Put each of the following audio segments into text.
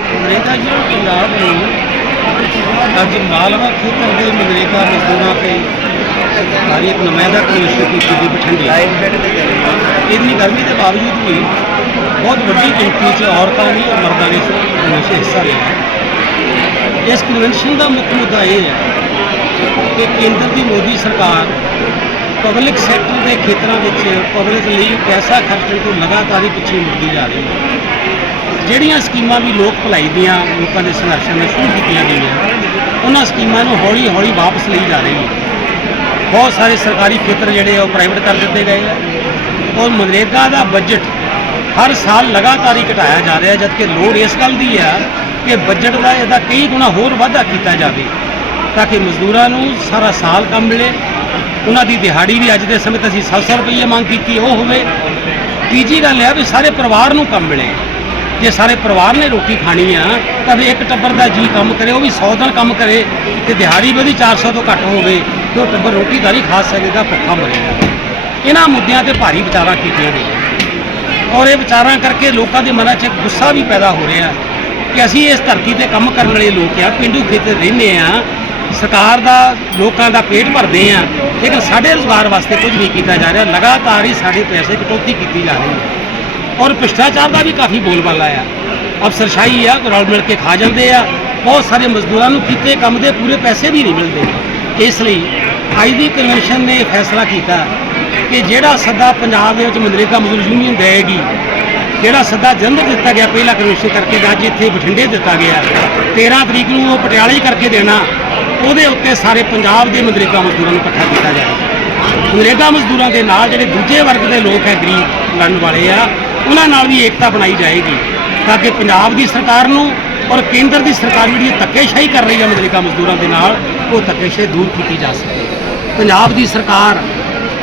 ਨਰੇਗਾ ਜੀ ਪੰਜਾਬ ਨੂੰ ਅੱਜ ਮਾਲਵਾ ਖੇਤਰ ਦੇ ਮਨਰੇਗਾ ਮਜ਼ਦੂਰਾਂ ਤੇ ਸਾਰੀ ਇੱਕ ਨੁਮਾਇੰਦਾ ਕਮਿਸ਼ਨ ਕੀਤੀ ਗਈ ਬਠਿੰਡੇ। ਇੰਨੀ ਗਰਮੀ ਦੇ ਬਾਵਜੂਦ ਵੀ ਬਹੁਤ ਵੱਡੀ ਗਿਣਤੀ 'ਚ ਔਰਤਾਂ ਵੀ ਔਰ ਮਰਦਾਂ ਨੇ ਇਸ ਹਿੱਸਾ ਲਿਆ ਇਸ ਕਨਵੈਨਸ਼ਨ ਦਾ ਮੁੱਖ ਮੁੱਦਾ ਇਹ ਹੈ ਕਿ ਕੇਂਦਰ ਦੀ ਮੋਦੀ ਸਰਕਾਰ ਪਬਲਿਕ ਸੈਕਟਰ ਦੇ ਖੇਤਰਾਂ ਵਿੱਚ ਪਬਲਿਕ ਲਈ ਪੈਸਾ ਖਰਚਣ ਤੋਂ ਲਗਾਤਾਰ ਹੀ ਪਿੱਛੇ ਮੁੜਦੀ ਜਾ ਰਹੀ ਹੈ। ਜਿਹੜੀਆਂ ਸਕੀਮਾਂ ਵੀ ਲੋਕ ਭਲਾਈ ਦੀਆਂ ਲੋਕਾਂ ਦੇ ਸੰਘਰਸ਼ਾਂ ਨੇ ਸ਼ੁਰੂ ਕੀਤੀਆਂ ਗਈਆਂ, ਉਹਨਾਂ ਸਕੀਮਾਂ ਨੂੰ ਹੌਲੀ ਹੌਲੀ ਵਾਪਸ ਲਈ ਜਾ ਰਹੀ ਹੈ। ਬਹੁਤ ਸਾਰੇ ਸਰਕਾਰੀ ਖੇਤਰ ਜਿਹੜੇ ਆ, ਉਹ ਪ੍ਰਾਈਵੇਟ ਕਰ ਦਿੱਤੇ ਗਏ ਆ। ਔਰ ਮਨਰੇਗਾ ਦਾ ਬਜਟ ਹਰ ਸਾਲ ਲਗਾਤਾਰ ਹੀ ਘਟਾਇਆ ਜਾ ਰਿਹਾ, ਜਦਕਿ ਲੋੜ ਇਸ ਗੱਲ ਦੀ ਆ ਕਿ ਬਜਟ ਦਾ ਇਹਦਾ ਕਈ ਗੁਣਾ ਹੋਰ ਵਾਧਾ ਕੀਤਾ ਜਾਵੇ, ਤਾਂ ਕਿ ਮਜ਼ਦੂਰਾਂ ਨੂੰ ਸਾਰਾ ਸਾਲ ਕੰਮ ਮਿਲੇ। ਉਹਨਾਂ ਦੀ ਦਿਹਾੜੀ ਵੀ ਅੱਜ ਦੇ ਸਮੇਂ ਤੇ ਅਸੀਂ 700 ਰੁਪਏ ਮੰਗ ਕੀਤੀ, ਉਹ ਹੋਵੇ। ਤੀਜੀ ਗੱਲ ਇਹ ਆ ਵੀ ਸਾਰੇ ਪਰਿਵਾਰ ਨੂੰ ਕੰਮ ਮਿਲੇ। ਜੇ ਸਾਰੇ ਪਰਿਵਾਰ ਨੇ ਰੋਟੀ ਖਾਣੀ ਆ, ਤਾਂ ਵੀ ਇੱਕ ਟੱਬਰ ਦਾ ਜੀ ਕੰਮ ਕਰੇ, ਉਹ ਵੀ 100 ਦਿਨ ਕੰਮ ਕਰੇ ਤੇ ਦਿਹਾੜੀ ਵੀ ਉਹਦੀ 400 ਤੋਂ ਘੱਟ ਹੋਵੇ, ਤੇ ਉਹ ਟੱਬਰ ਰੋਟੀ ਦਾ ਨਹੀਂ ਖਾ ਸਕੇਗਾ, ਭੁੱਖਾ ਮਰੇਗਾ ਇਹਨਾਂ ਮੁੱਦਿਆਂ ਤੇ ਭਾਰੀ ਵਿਚਾਰਾਂ ਕੀਤੀਆਂ ਗਈਆਂ। ਔਰ ਇਹ ਵਿਚਾਰਾਂ ਕਰਕੇ ਲੋਕਾਂ ਦੇ ਮਨਾਂ 'ਚ ਇੱਕ ਗੁੱਸਾ ਵੀ ਪੈਦਾ ਹੋ ਰਿਹਾ ਕਿ ਅਸੀਂ ਇਸ ਧਰਤੀ ਤੇ ਕੰਮ ਕਰਨ ਵਾਲੇ ਲੋਕ ਆ, ਪਿੰਡੂ ਖੇਤਰ ਰਹਿੰਦੇ ਆ, ਸਰਕਾਰ ਦਾ, ਲੋਕਾਂ ਦਾ ਪੇਟ ਭਰਦੇ ਆ, ਲੇਕਿਨ ਸਾਡੇ ਰੁਜ਼ਗਾਰ ਵਾਸਤੇ ਕੁਝ ਨਹੀਂ ਕੀਤਾ ਜਾ ਰਿਹਾ, ਲਗਾਤਾਰ ਹੀ ਸਾਡੇ ਪੈਸੇ ਕਟੌਤੀ ਕੀਤੀ ਜਾ ਰਹੀ ਹੈ। ਔਰ ਭ੍ਰਿਸ਼ਟਾਚਾਰ ਦਾ ਵੀ ਕਾਫੀ ਬੋਲਬਾਲਾ ਆ। ਅਫਸਰਸ਼ਾਹੀ ਆ, ਰਲ ਮਿਲ ਕੇ ਖਾ ਜਾਂਦੇ ਆ। ਬਹੁਤ ਸਾਰੇ ਮਜ਼ਦੂਰਾਂ ਨੂੰ ਕੀਤੇ ਕੰਮ ਦੇ ਪੂਰੇ ਪੈਸੇ ਵੀ ਨਹੀਂ ਮਿਲਦੇ। ਇਸ ਲਈ ਅੱਜ ਦੀ ਕਨਵੈਨਸ਼ਨ ਨੇ ਫੈਸਲਾ ਕੀਤਾ ਕਿ ਜਿਹੜਾ ਸੱਦਾ ਪੰਜਾਬ ਦੇ ਵਿੱਚ ਮਨਰੇਗਾ ਮਜ਼ਦੂਰ ਯੂਨੀਅਨ ਦੇਗੀ ਜਿਹੜਾ ਸੱਦਾ ਜਲੰਧਰ ਦਿੱਤਾ ਗਿਆ, ਪਹਿਲਾ ਕਨਵੈਨਸ਼ਨ ਕਰਕੇ ਅੱਜ ਇੱਥੇ ਬਠਿੰਡੇ ਦਿੱਤਾ ਗਿਆ 13 ਤਰੀਕ ਨੂੰ ਉਹ ਪਟਿਆਲੇ ਹੀ ਕਰਕੇ ਦੇਣਾ, ਉਹਦੇ ਉੱਤੇ ਸਾਰੇ ਪੰਜਾਬ ਦੇ ਮਨਰੇਗਾ ਮਜ਼ਦੂਰਾਂ ਨੂੰ ਇਕੱਠਾ ਕੀਤਾ ਜਾਏਗਾ। ਮਨਰੇਗਾ ਮਜ਼ਦੂਰਾਂ ਦੇ ਨਾਲ ਜਿਹੜੇ ਦੂਜੇ ਵਰਗ ਦੇ ਲੋਕ ਹੈ, ਗਰੀਬ ਲੜਨ ਵਾਲੇ ਆ ਉਹਨਾਂ ਨਾਲ ਵੀ ਏਕਤਾ ਬਣਾਈ ਜਾਏਗੀ ਤਾਂ ਕਿ ਪੰਜਾਬ ਦੀ ਸਰਕਾਰ ਨੂੰ ਔਰ ਕੇਂਦਰ ਦੀ ਸਰਕਾਰ ਜਿਹੜੀ ਧੱਕੇਸ਼ਾਹੀ ਕਰ ਰਹੀ ਹੈ ਨਰੇਗਾ ਮਜ਼ਦੂਰਾਂ ਦੇ ਨਾਲ, ਉਹ ਧੱਕੇਸ਼ਾਹੀ ਦੂਰ ਕੀਤੀ ਜਾ ਸਕੇ ਪੰਜਾਬ ਦੀ ਸਰਕਾਰ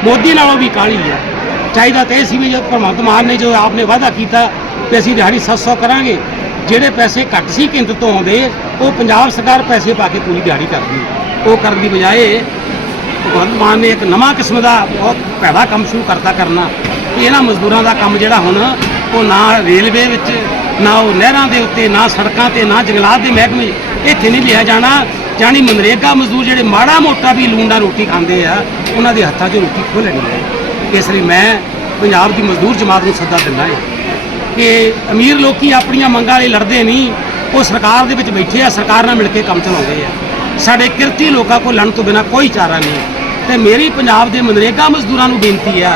ਮੋਦੀ ਨਾਲੋਂ ਵੀ ਕਾਹਲੀ ਹੈ। ਚਾਹੀਦਾ ਤੇ ਇਹ ਸੀ ਵੀ ਜੋ ਭਗਵੰਤ ਮਾਨ ਨੇ ਜੋ ਆਪਨੇ ਵਾਅਦਾ ਕੀਤਾ ਕਿ ਅਸੀਂ ਦਿਹਾੜੀ 700 ਕਰਾਂਗੇ, ਜਿਹੜੇ ਪੈਸੇ ਘੱਟ ਸੀ ਕੇਂਦਰ ਤੋਂ ਆਉਂਦੇ, ਉਹ ਪੰਜਾਬ ਸਰਕਾਰ ਪੈਸੇ ਪਾ ਕੇ ਪੂਰੀ ਦਿਹਾੜੀ ਕਰਦੀ ਉਹ ਕਰਨ ਦੀ ਬਜਾਏ ਭਗਵੰਤ ਮਾਨ ਨੇ ਇੱਕ ਨਵਾਂ ਕਿਸਮ ਦਾ ਬਹੁਤ ਭੈੜਾ ਕੰਮ ਸ਼ੁਰੂ ਕਰਤਾ ਕਰਨਾ। ਇਹਨਾਂ ਮਜ਼ਦੂਰਾਂ ਦਾ ਕੰਮ ਜਿਹੜਾ ਹੁਣ ਉਹ ਨਾ ਰੇਲਵੇ ਵਿੱਚ, ਨਾ ਉਹ ਨਹਿਰਾਂ ਦੇ ਉੱਤੇ, ਨਾ ਸੜਕਾਂ ਤੇ, ਨਾ ਜੰਗਲਾਤ ਦੇ ਮਹਿਕਮੇ ਇੱਥੇ ਨਹੀਂ ਲਿਆ ਜਾਣਾ। ਜਾਣੀ ਮਨਰੇਗਾ ਮਜ਼ਦੂਰ ਜਿਹੜੇ ਮਾੜਾ ਮੋਟਾ ਵੀ ਲੂੰਡਾ ਰੋਟੀ ਖਾਂਦੇ ਆ, ਉਹਨਾਂ ਦੇ ਹੱਥਾਂ 'ਚ ਰੋਟੀ ਖੋਲਣੀ ਹੈ। ਇਸ ਲਈ ਮੈਂ ਪੰਜਾਬ ਦੀ ਮਜ਼ਦੂਰ ਜਮਾਤ ਨੂੰ ਸੱਦਾ ਦਿੰਦਾ ਹਾਂ ਕਿ ਅਮੀਰ ਲੋਕੀ ਆਪਣੀਆਂ ਮੰਗਾਂ ਲਈ ਲੜਦੇ ਨਹੀਂ, ਉਹ ਸਰਕਾਰ ਦੇ ਵਿੱਚ ਬੈਠੇ ਆ, ਸਰਕਾਰ ਨਾਲ ਮਿਲ ਕੇ ਕੰਮ ਚਲਾਉਂਦੇ ਆ। ਸਾਡੇ ਕਿਰਤੀ ਲੋਕਾਂ ਕੋਲ ਲੜਨ ਤੋਂ ਬਿਨਾ ਕੋਈ ਚਾਰਾ ਨਹੀਂ ਤੇ ਮੇਰੀ ਪੰਜਾਬ ਦੇ ਮਨਰੇਗਾ ਮਜ਼ਦੂਰਾਂ ਨੂੰ ਬੇਨਤੀ ਆ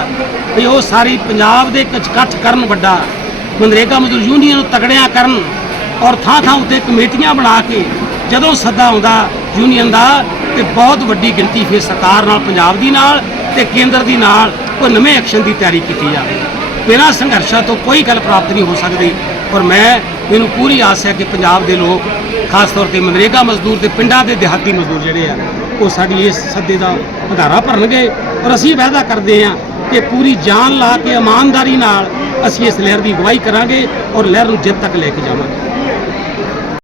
ਵੀ ਉਹ ਸਾਰੀ ਪੰਜਾਬ ਦੇ ਇੱਕ ਇਕੱਠ ਕਰਨ ਵੱਡਾ, ਮਨਰੇਗਾ ਮਜ਼ਦੂਰ ਯੂਨੀਅਨ ਨੂੰ ਤਗੜਿਆਂ ਕਰਨ ਔਰ ਥਾਂ ਥਾਂ ਉੱਤੇ ਕਮੇਟੀਆਂ ਬਣਾ ਕੇ ਜਦੋਂ ਸੱਦਾ ਆਉਂਦਾ ਯੂਨੀਅਨ ਦਾ ਤੇ ਬਹੁਤ ਵੱਡੀ ਗਿਣਤੀ ਫਿਰ ਸਰਕਾਰ ਨਾਲ, ਪੰਜਾਬ ਦੀ ਨਾਲ ਤੇ ਕੇਂਦਰ ਦੀ ਨਾਲ ਕੋਈ ਨਵੇਂ ਐਕਸ਼ਨ ਦੀ ਤਿਆਰੀ ਕੀਤੀ ਜਾਵੇ। ਬਿਨਾਂ ਸੰਘਰਸ਼ਾਂ ਤੋਂ ਕੋਈ ਗੱਲ ਪ੍ਰਾਪਤ ਨਹੀਂ ਹੋ ਸਕਦੀ ਔਰ ਮੈਂ ਮੈਨੂੰ ਪੂਰੀ ਆਸ ਹੈ ਕਿ ਪੰਜਾਬ ਦੇ ਲੋਕ, ਖਾਸ ਤੌਰ ਤੇ ਮਨਰੇਗਾ ਮਜ਼ਦੂਰ ਤੇ ਪਿੰਡਾਂ ਦੇ ਦਿਹਾਤੀ ਮਜ਼ਦੂਰ ਜਿਹੜੇ ਆ, ਉਹ ਸਾਡੀ ਇਸ ਸੱਦੇ ਦਾ ਵਧਾਰਾ ਭਰਨਗੇ ਔਰ ਅਸੀਂ ਵਾਅਦਾ ਕਰਦੇ ਹਾਂ ਕਿ ਪੂਰੀ ਜਾਨ ਲਾ ਕੇ ਇਮਾਨਦਾਰੀ ਨਾਲ ਅਸੀਂ ਇਸ ਲਹਿਰ ਦੀ ਅਗਵਾਈ ਕਰਾਂਗੇ ਔਰ ਲਹਿਰ ਨੂੰ ਜਿੱਤ ਤੱਕ ਲੈ ਕੇ ਜਾਵਾਂਗੇ।